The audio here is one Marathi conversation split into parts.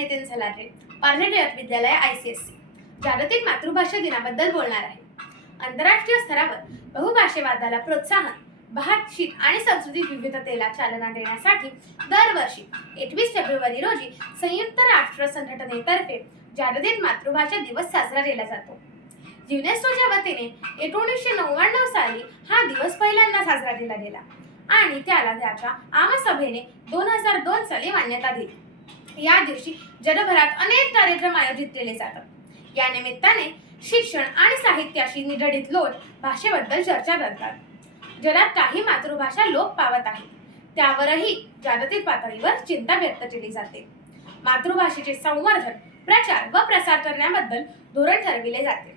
नितीन सलाटे, पार्ले टिळक विद्यालय ICSE जागतिक मातृभाषा दिनाबद्दल बोलणार आहे. आंतरराष्ट्रीय स्तरावर बहुभाषेवादाला प्रोत्साहन, भाषिक आणि सांस्कृतिक विविधतेला चालना देण्यासाठी दरवर्षी 21 फेब्रुवारी रोजी संयुक्त राष्ट्र संघटनेतर्फे जागतिक मातृभाषा दिवस साजरा केला जातो. युनेस्कोच्या वतीने 1999 साली हा दिवस पहिल्यांदा साजरा केला गेला आणि त्याला त्याच्या आमसभेने 2002 साली मान्यता दिली. या दिवशी जगभरात अनेक कार्यक्रम आयोजित केले जातात. या निमित्ताने शिक्षण आणि साहित्याशी निगडीत लोक भाषेबद्दल चर्चा करतात. जगात काही मातृभाषा लोप पावत आहेत, त्यावरही जागतिक पातळीवर चिंता व्यक्त केली जाते. मातृभाषेचे संवर्धन, प्रचार व प्रसार करण्याबद्दल धोरण ठरविले जाते.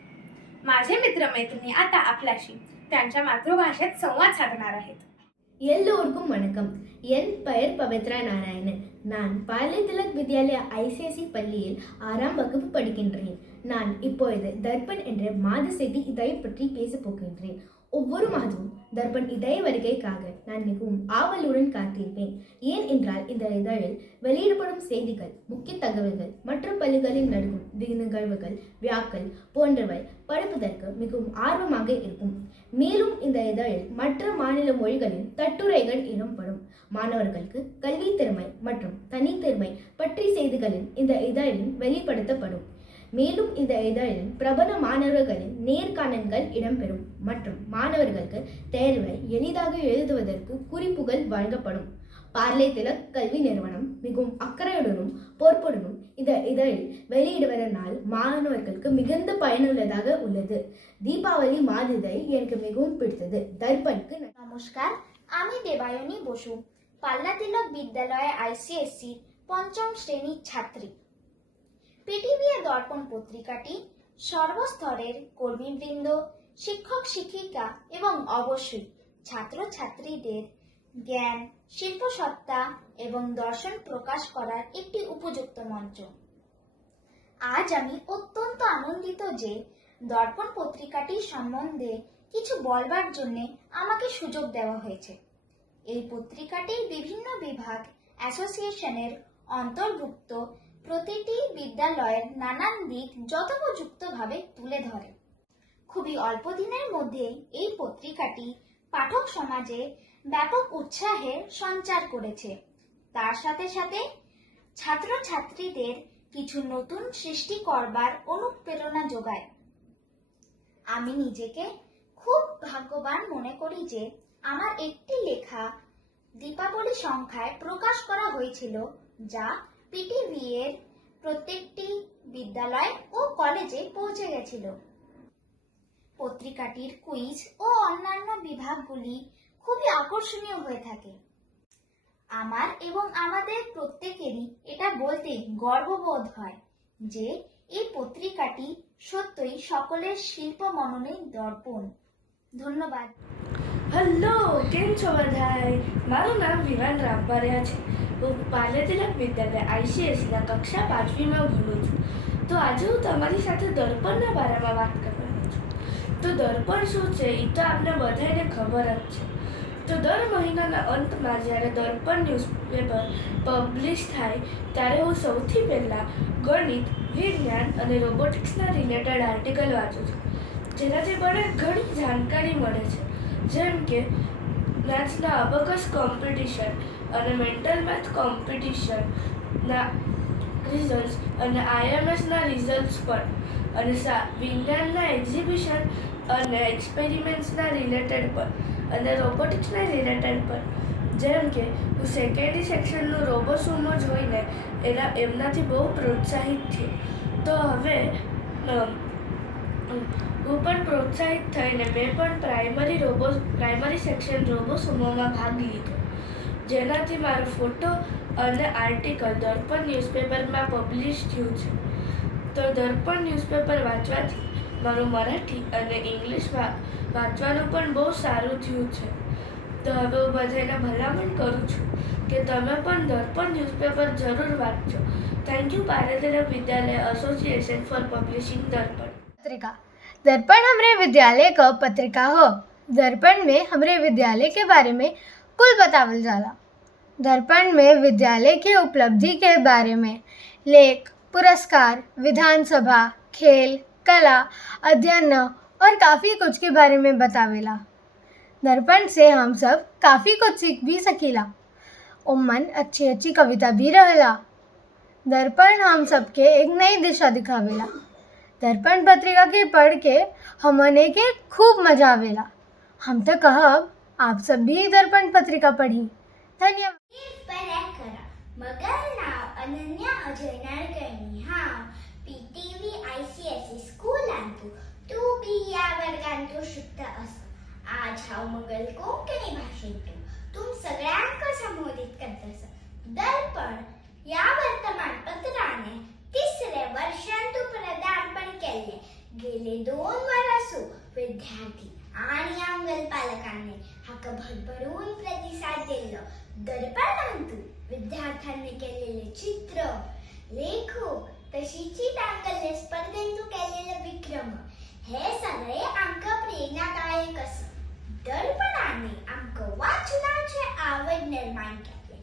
माझे मित्रमैत्रिणी आता आपल्याशी त्यांच्या मातृभाषेत संवाद साधणार आहेत. எல்லோருக்கும் வணக்கம். என் பெயர் பவித்ரா நாராயணன். நான் பாரலே திலக் வித்யாலயா ICSE பள்ளியில் 6ஆம் வகுப்பு படிக்கின்றேன். நான் இப்பொழுது தர்ப்பண் என்ற மாத செய்தி இதழை பற்றி பேசப் போகின்றேன். ஒவ்வொரு மாதமும் தர்ப்பண் இதழ் வருகைக்காக நான் மிகவும் ஆவலுடன் காத்திருப்பேன். ஏன் என்றால் இந்த இதழில் வெளியிடப்படும் செய்திகள், முக்கிய தகவல்கள் மற்றும் பள்ளிகளில் நடக்கும் நிகழ்வுகள், விழாக்கள் போன்றவை படிப்பதற்கு மிகவும் ஆர்வமாக இருக்கும். மேலும் இந்த இதழில் மற்ற மாநில மொழிகளின் கட்டுரைகள் இடம்பெறும். மாணவர்களுக்கு கல்வி திறமை மற்றும் தனித்திறமை பற்றிய செய்திகளில் இந்த இதழில் வெளிப்படுத்தப்படும். மேலும் இந்த இதழில் பிரபல மாணவர்களின் நேர்காணல்கள் இடம்பெறும் மற்றும் மாணவர்களுக்கு தேர்வை எளிதாக எழுதுவதற்கு குறிப்புகள் வழங்கப்படும். பார்லே திலக் கல்வி நிறுவனம் மிகவும் அக்கறையுடனும் பொறுப்புடனும் இந்த இதழில் வெளியிடுவதனால் மாணவர்களுக்கு மிகுந்த பயனுள்ளதாக உள்ளது. দীপাবলি মাদিদাই எனக்கு மிகவும் பிடித்தது. দর্পণக்கு নমস্কার, আমি দেবায়নী বসু, পাল্লা তিলক বিদ্যালয় ICSE পঞ্চম শ্রেণীর ছাত্রী। পৃথিবীর দর্পণ পত্রিকাটি সর্বস্তরের কর্মীবৃন্দ, শিক্ষক শিক্ষিকা এবং অবশ্যই ছাত্রছাত্রীদের জ্ঞান, শিল্পসত্তা এবং দর্শন প্রকাশ করার একটি উপযুক্ত মঞ্চ। আজ আমি অত্যন্ত আনন্দিত যে দর্পণ পত্রিকাটি সম্বন্ধে কিছু বলবার জন্য আমাকে সুযোগ দেওয়া হয়েছে। এই পত্রিকাটি বিভিন্ন বিভাগ অ্যাসোসিয়েশনের অন্তর্ভুক্ত প্রতিটি বিদ্যালয়ের নানান দিক যথোপযুক্তভাবে তুলে ধরে। খুবই অল্প দিনের মধ্যে এই পত্রিকাটি পাঠক সমাজে ব্যাপক উৎসাহের সঞ্চার করেছে। তার সাথে সাথে ছাত্রছাত্রীদের কিছু নতুন সৃষ্টি করবার অনুপ্রেরণা যোগায়। আমি নিজেকে খুব ভাগ্যবান মনে করি যে আমার একটি লেখা দীপাবলি সংখ্যায় প্রকাশ করা হয়েছিল, যা PTV এর প্রত্যেকটি বিদ্যালয় ও কলেজে পৌঁছে গেছিল। পত্রিকাটির কুইজ ও অন্যান্য বিভাগগুলি খুবই আকর্ষণীয় হয়ে থাকে। আমার এবং আমাদের প্রত্যেকেরই এটা বলতে গর্ববোধ হয় যে এই পত্রিকাটি সত্যই সকলের শিল্প মননের দর্পণ। ધન્યવાદ। હલો, કેમ છો બધાય? મારું નામ વિવાન રામપરિયા છે. હું પાર્લે તિલક વિદ્યાલય ICSEના કક્ષા 5મીમાં ભણું છું. તો આજે હું તમારી સાથે દર્પણના બારામાં વાત કરવાની છું. તો દર્પણ શું છે એ તો આપણે બધાને ખબર જ છે. તો દર મહિનાના અંતમાં જ્યારે દર્પણ ન્યૂઝપેપર પબ્લિશ થાય ત્યારે હું સૌથી પહેલાં ગણિત, વિજ્ઞાન અને રોબોટિક્સના રિલેટેડ આર્ટિકલ વાંચું છું, જેનાથી મને ઘણી જાણકારી મળે છે. જેમ કે મેથ્સના અબકસ કોમ્પિટિશન અને મેન્ટલ મેથ કોમ્પિટિશનના રિઝલ્ટ્સ અને IMSના રિઝલ્ટ્સ પણ, અને વિજ્ઞાનના એક્ઝિબિશન અને એક્સપેરિમેન્ટ્સના રિલેટેડ પણ, અને રોબોટિક્સના રિલેટેડ પણ. જેમ કે હું સેકન્ડરી સેક્શનનું રોબોસુમો જોઈને એમનાથી બહુ પ્રોત્સાહિત થયો. તો હવે હું પણ પ્રોત્સાહિત થઈને મેં પણ પ્રાઇમરી સેક્શન રોબોસુમોમાં ભાગ લીધો, જેનાથી મારો ફોટો અને આર્ટિકલ દર્પણ ન્યૂઝપેપરમાં પબ્લિશ થયું છે. તો દર્પણ ન્યૂઝપેપર વાંચવાથી મારું મરાઠી અને ઇંગ્લિશ વાંચવાનું પણ બહુ સારું થયું છે. તો હવે હું બધાને ભલામણ કરું છું કે તમે પણ દર્પણ ન્યૂઝપેપર જરૂર વાંચજો. Thank you Parle Tilak Vidyalaya association for publishing Darpan. पत्रिका दर्पण हमारे विद्यालय का पत्रिका हो। दर्पण में हमारे विद्यालय के बारे में कुल बतावल जाला। दर्पण में विद्यालय की उपलब्धि के बारे में लेख, पुरस्कार, विधानसभा, खेल, कला, अध्ययन और काफ़ी कुछ के बारे में बतावेला। दर्पण से हम सब काफ़ी कुछ सीख भी सकीला। उम्मन अच्छी अच्छी कविता भी रहेला। दर्पण हम सबके एक नई दिशा दिखावेला। दर्पण पत्रिका के पढ़ के हमने के खूब मजा आवेला। हम तो कहब आप सब भी दर्पण पत्रिका पढ़ी। धन्यवाद। मगर नाव अनन्या अजय नाडकर्णी हांव PTV ICSE स्कूलांतू तू बी या वर्गांतू शिकता अस। आज हांव मगल कोंकणी भाशेंतू तुम सगळ्यांक संबोधित करतस। दर्पण या वर्तमानपत्राने 3रे वर्षांतू प्रदार्पण केले। गेले 2 वर्षू विद्यार्थी आणि आंगल पालकांनी हाका भरभरून प्रतिसाद दिलो। दर्पणांतू विद्यार्थ्यांनी केलेले चित्र, लेखो, तशीची तांगल्ले स्पर्धेंतू केलेले विक्रम हे सगळे आमकां प्रेरणादायक आसा। दर्पणाने आमकां वाचनाचे आवड निर्माण केली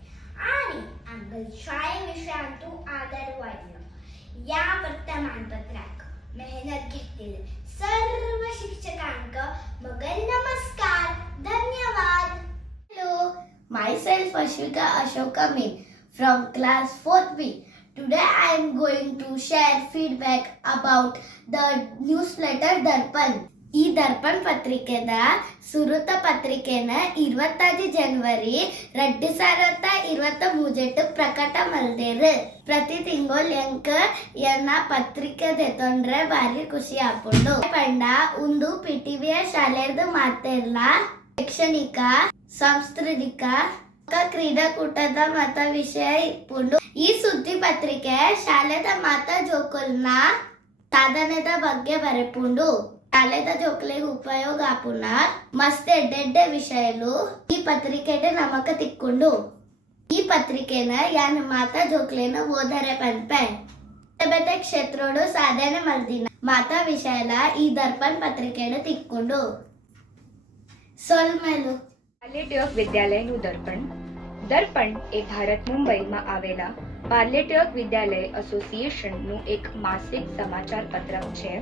आणि आंगल शाळेविशयांतू आदर वाडलो। या वर्तमानपत्राक मेहनत घेतलेले सर्व शिक्षकांक मगल नमस्कार, धन्यवाद। Hello, myself Ashwika Ashoka Min from class 4th B. Today I am going to share feedback about the newsletter Darpan. ಈ ದರ್ಪಣ್ ಪತ್ರಿಕೆದ ಸುರುತ ಪತ್ರಿಕೆನ 20 ಜನವರಿ 2023 ಪ್ರಕಟ ಮಲ್ದೇರು. ಪ್ರತಿ ತಿಂಗಳು ಎಂಕ ಎನ್ನ ಪತ್ರಿಕೆ ದೇತೊಂಡ್ರೆ ಭಾರಿ ಖುಷಿ ಆಪುಂಡು. ಪಂಡ ಒಂದು PTV ಶಾಲೆರ್ದು ಮಾತೆರ್ಲ ಶೈಕ್ಷಣಿಕ, ಸಾಂಸ್ಕೃತಿಕ, ಕ್ರೀಡಾಕೂಟದ ಮತ ವಿಷಯ ಇಪ್ಪುಂಡು. ಈ ಸುದ್ದಿ ಪತ್ರಿಕೆ ಶಾಲೆದ ಮತ ಜೋಕುಲ್ನ ಸಾಧನೆದ ಬಗ್ಗೆ ಬರೆಪುಂಡು. ಶಾಲೆದ ಜೋಕುಲಿಗೆ ಉಪಯೋಗ ಆಪುನ ಮಸ್ತ್ ಎಡ್ಡೆಡ್ಡೆ ವಿಷಯಲು ಈ ಪತ್ರಿಕೆಡೆ ನಮಕ ತಿಕ್ಕೊಂಡು. ಈ ಪತ್ರಿಕೆನ ಯಾನ್ ಮಾತಾ ಜೋಕ್ಲೇನ ಓದರೆ ಪನ್ಪೆ ಬೇತೆ ಕ್ಷೇತ್ರೋಡು ಸಾಧನೆ ಮಲ್ದಿನ ಮಾತಾ ವಿಷಯಲ ಈ દર્પણ પત્રિકેને ತಿಕ್ಕೊಂಡು. સોલમેલું પાર્લેટિયક વિદ્યાલયનું દર્પણ. દર્પણ એ ભારત મુંબઈમાં આવેલા પાર્લેટિયક વિદ્યાલય એસોસિએશનનું એક માસિક સમાચાર પત્રક છે.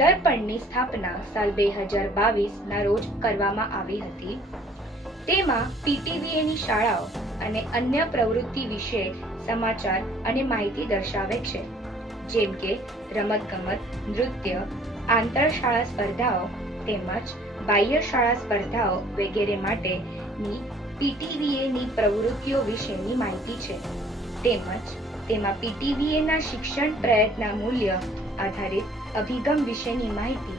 દર્પણની સ્થાપના સાલ 2022ના રોજ કરવામાં આવી હતી. તેમાં PTVAની શાળાઓ અને અન્ય પ્રવૃત્તિ વિશે સમાચાર અને માહિતી દર્શાવે છે, જેમ કે રમતગમત, નૃત્ય, આંતરશાળા સ્પર્ધાઓ તેમજ બાહ્ય શાળા સ્પર્ધાઓ વગેરે માટેની PTVAની પ્રવૃત્તિઓ વિશેની માહિતી છે. તેમજ તેમાં PTVAના શિક્ષણ પ્રયત્નના મૂલ્ય આધારિત અભિગમ વિશેની માહિતી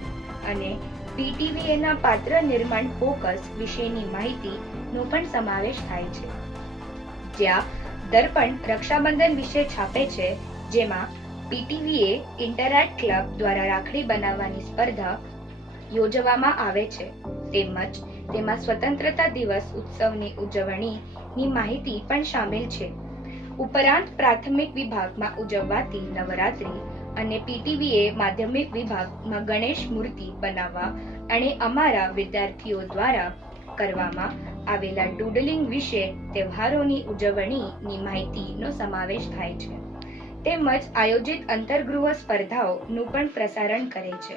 અને PTVAના પાત્ર નિર્માણ ફોકસ વિશેની માહિતીનો પણ સમાવેશ થાય છે. જ્યાં દર્પણ રક્ષાબંધન વિશે છાપે છે, જેમાં PTVA ઇન્ટરેક્ટ ક્લબ દ્વારા રાખડી બનાવવાની સ્પર્ધા યોજવામાં આવે છે. તેમજ તેમાં સ્વતંત્રતા દિવસ ઉત્સવની ઉજવણીની માહિતી પણ શામેલ છે. ઉપરાંત પ્રાથમિક વિભાગમાં ઉજવવાતી નવરાત્રી અને PTVA માધ્યમિક વિભાગમાં ગણેશ મૂર્તિ બનાવવા અને અમારા વિદ્યાર્થીઓ દ્વારા કરવામાં આવેલા ડૂડલિંગ વિશે તહેવારોની ઉજવણીની માહિતીનો સમાવેશ થાય છે. તેમજ આયોજિત અંતર્ગૃહ સ્પર્ધાઓનું પણ પ્રસારણ કરે છે.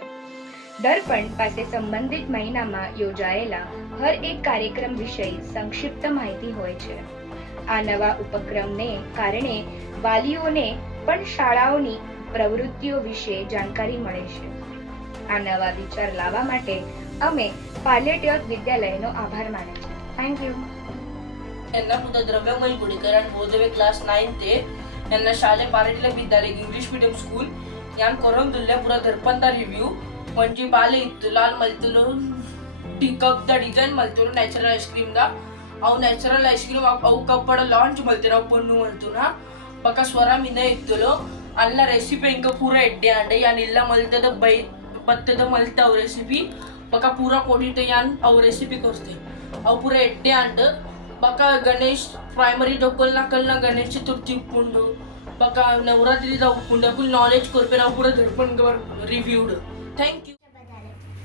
દર્પણ પાસે સંબંધિત મહિનામાં યોજાયેલા હર એક કાર્યક્રમ વિશે સંક્ષિપ્ત માહિતી હોય છે. આ નવા ઉપક્રમને કારણે વાલીઓને પણ શાળાઓની પ્રવૃત્તિઓ વિશે જાણકારી મળે છે. આ નવા વિચાર લાવવા માટે અમે પાર્લેટિયક વિદ્યાલયનો આભાર માને છે. Thank you. यांना पुढे द्रव्यमयी गुडीकर आणि बोधवे क्लास 9 ते यांना शाळे पार्लेटियक विद्यालय इंग्लिश मीडियम स्कूल यान करून दिल्ल्या पुरा दर्पणदा रिव्ह्यू म्हणजे बाले इतलाल मल्तलो टिकअप द डिजाइन मल्तलो न्याचुरल आइसक्रीम दा अव न्याचुरल आइसक्रीम अव कपड लॉन्च मल्तराव पन्नु मल्तुना बका स्वरा मिने इतलो ಅಲ್ಲ ರೆಸಿಪಿ ಇಂಕ ಪೂರ ಎಡ್ಡೆ ಅಂಡೆ ಯಾನ್ ಇಲ್ಲ ಮಲ್ತದ ಬೈ ಪತ್ತದ ಮಲ್ತ ಅವ್ ರೆಸಿಪಿ ಬಕ ಪೂರ ಕೋಡಿಟ ಯಾನ್ ಅವ್ ರೆಸಿಪಿ ಕೊರ್ತೆ ಅವ್ ಪೂರ ಎಡ್ಡೆ ಅಂಡ ಬಕ ಗಣೇಶ್ ಪ್ರೈಮರಿ ಡೊಕ್ಕಲ್ ನಕಲ್ನ ಗಣೇಶ್ ಚತುರ್ಥಿ ಉಪ್ಪುಂಡು ಬಕ ನವರಾತ್ರಿ ದ ಉಪ್ಪುಂಡು ಫುಲ್ ನಾಲೆಜ್ ಕೊರ್ಪೆ ನಾವು ಪೂರ ದರ್ಪણ ಗವರ್ રિવ્યુડ. Thank you.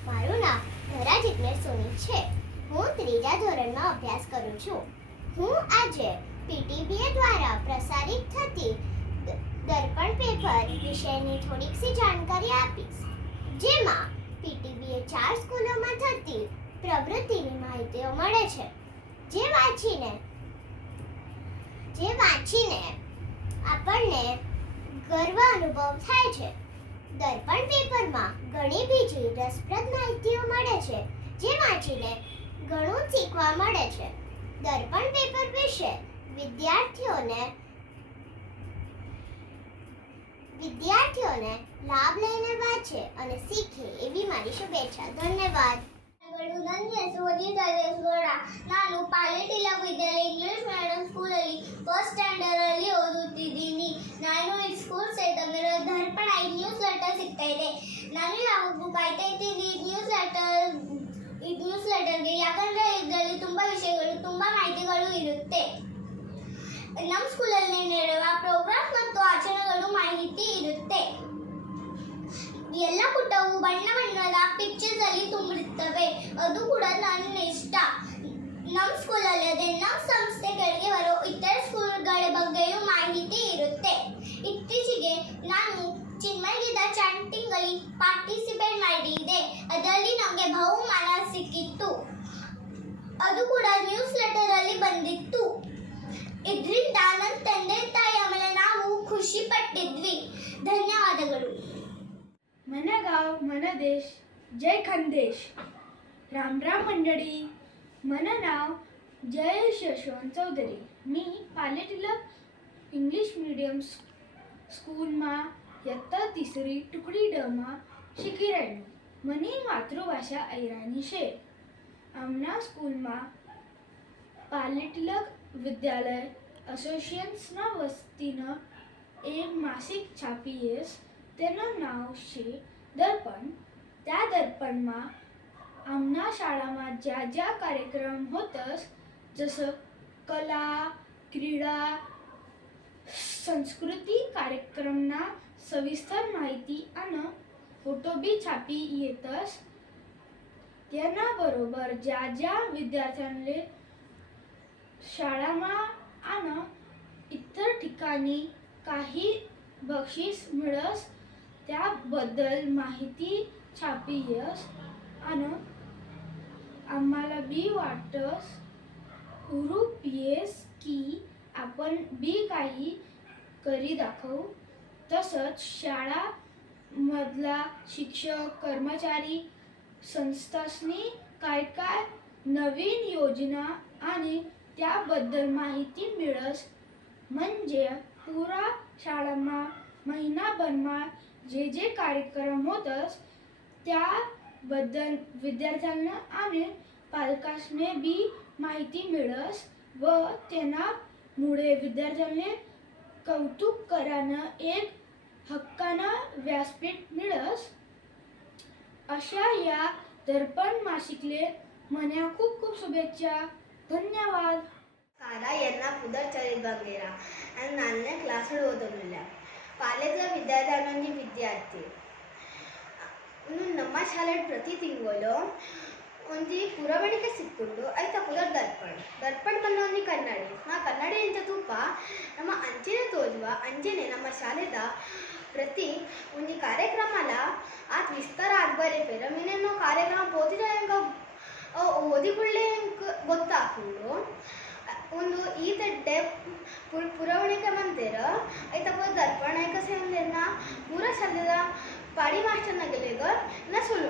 મારું નામ ધરા જિગ્નેશ સોની છે. હું 3જા ધોરણમાં અભ્યાસ કરું છું. હું આજે PTVA દ્વારા પ્રસારિત થતી દર્પણ પેપર વિશેની થોડીક સી જાણકારી આપીશ, જેમાં પીટીવીએ 4 સ્કૂલોમાં થતી પ્રવૃત્તિની માહિતીઓ મળે છે, જે વાંચીને આપણને ગર્વ અનુભવ થાય છે. દર્પણ પેપરમાં ઘણી બીજી રસપ્રદ માહિતીઓ મળે છે, જે વાંચીને ઘણું શીખવા મળે છે. દર્પણ પેપર વિશે વિદ્યાર્થીઓને લાભ લઈને વાંચે અને શીખે એવી મારી શુભેચ્છા. ધન્યવાદ. ನಾನು ಪಾಲಿಟಿಲ ವಿದ್ಯಾಲಯ ಇಂಗ್ಲಿಷ್ ಮೀಡಿಯಂ ಸ್ಕೂಲಲ್ಲಿ ಫಸ್ಟ್ ಸ್ಟ್ಯಾಂಡರ್ಡಲ್ಲಿ ಓದುತ್ತಿದ್ದೀನಿ. ನಾನು ಈ ಸ್ಕೂಲ್ ಸೇರಿದ ದರ್ಪಣ ಈ ನ್ಯೂಸ್ ಲೆಟರ್ ಸಿಗ್ತಾ ಇದೆ. ನಾನು ಯಾವಾಗಲೂ ಕಾಯ್ತಾ ಇದ್ದೀನಿ ಈ ನ್ಯೂಸ್ ಲೆಟರ್ಗೆ, ಯಾಕಂದರೆ ಇದರಲ್ಲಿ ತುಂಬ ವಿಷಯಗಳು, ತುಂಬ ಮಾಹಿತಿಗಳು ಇರುತ್ತೆ. ನಮ್ಮ ಸ್ಕೂಲಲ್ಲಿ ನಡೆಯುವ ಪ್ರೋಗ್ರಾಮ್ ಮತ್ತು ಆಚರಣೆಗಳು ಮಾಹಿತಿ ಇರುತ್ತೆ. ಎಲ್ಲ ಪುಟ್ಟವು ಬಣ್ಣ ಬಣ್ಣದ ಪಿಕ್ಚರ್ಸ್ ಅಲ್ಲಿ ತುಂಬಿರುತ್ತವೆ. ಅದು ಕೂಡ ನನ್ನ ಇಷ್ಟ. ನಮ್ಮ ಸ್ಕೂಲಲ್ಲಿ ಅದೇ ನಮ್ಮ ಸಂಸ್ಥೆ ಕೆಳಗೆ ಬರೋ ಇತರ ಸ್ಕೂಲ್ಗಳ ಬಗ್ಗೆಯೂ ಮಾಹಿತಿ ಇರುತ್ತೆ. ಇತ್ತೀಚೆಗೆ ನಾನು ಚಿನ್ಮಯಗೀತ ಚಾಂಟಿಂಗ್ ಅಲ್ಲಿ ಪಾರ್ಟಿಸಿಪೇಟ್ ಮಾಡಿದ್ದೆ. ಅದರಲ್ಲಿ ನಮಗೆ ಬಹುಮಾನ ಸಿಕ್ಕಿತ್ತು. ಅದು ಕೂಡ ನ್ಯೂಸ್ ಲೆಟರ್ ಅಲ್ಲಿ ಬಂದಿತ್ತು. ಇದರಿಂದ ನನ್ನ ತಂದೆ ತಾಯಿ ಆಮೇಲೆ ನಾವು ಖುಷಿ ಪಟ್ಟಿದ್ವಿ. ಧನ್ಯವಾದಗಳು. मन गाव मन देश, जय खानदेश. राम राम मंडळी. मन नाव जयेश यशवंत चौधरी. मी पालेटिलक इंग्लिश मीडियम स्कूलમાં इयत्ता 3री टुकडी डમાં શીખી રહ્યું. મની માતૃભાષા ઐરાની છે. આમના સ્કૂલમાં પાલેટિલક વિદ્યાલય એસોસિએશનના વતીના એક માસિક છાપીએ. તેનું નામ છે દર્પણ. त्या दर्पणમાં आमना शाळाમાં ज्या कार्यक्रम होतस, जसं कला, क्रीडा, संस्कृती कार्यक्रमना सविस्तर माहिती आणि फोटो बी छापी येतस. त्यांना बरोबर ज्या विद्यार्थ्यांना शाळाમાં आणि इतर ठिकाणी काही बक्षीस मिळस त्याबद्दल माहिती छापीयस. आणि आम्हाला बी वाटस हुरूप येस की आपण बी काही करी दाखवू. तसंच शाळामधला शिक्षक, कर्मचारी, संस्थांनी काय नवीन योजना आणि त्याबद्दल माहिती मिळस. म्हणजे पुरा शाळामा महिनाभरमा जे कार्यक्रम होतस त्याबद्दल विद्यार्थ्यांना आणि पालकांना बी माहिती मिळस व त्यामुळे विद्यार्थ्यांना कौतुक करानं एक हक्कानं व्यासपीठ मिळस. अशा या दर्पण मासिकले मन्या खूप शुभेच्छा. धन्यवाद. सारा यांना पुदरचरित बंगेरा आणि नान्या क्लास ಓದಮಿಲ್ಲ. ಕಾಲೇಜ ವಿದ್ಯಾರ್ಥಿ ವಿದ್ಯಾರ್ಥಿ ನಮ್ಮ ಶಾಲೆ ಪ್ರತಿ ತಿಂಗಳು ಒಂದು ಪುರವಣಿಗೆ ಸಿಕ್ಕೊಂಡು ಆಯ್ತಾ ಪುದರ್ ದರ್ಪಣ ಬಂದ ಒಂದು ಕನ್ನಡಿ ಕನ್ನಡಿ ಅಂತ ತೂಪ ನಮ್ಮ ಅಂಚೆನೆ ತೋಜುವ ಅಂಜೆನೆ ನಮ್ಮ ಶಾಲೆದ ಪ್ರತಿ ಒಂದು ಕಾರ್ಯಕ್ರಮಲ ಆತ್ ವಿಸ್ತಾರ ಆಗ್ಬಾರೆ ಪೇರ ಮಿನೇನೋ ಕಾರ್ಯಕ್ರಮ ಓದಿದ ಓದಿಕೊಳ್ಳೆ ಗೊತ್ತಾಕೊಂಡು ಒಂದು ಈ ತಡ್ಡೆ पुरवणीका मंदिर आयता दर्पण आहे कसे म्हणले ना पुरा शालेला पाडी मास्टरना गेले ग ना सोलू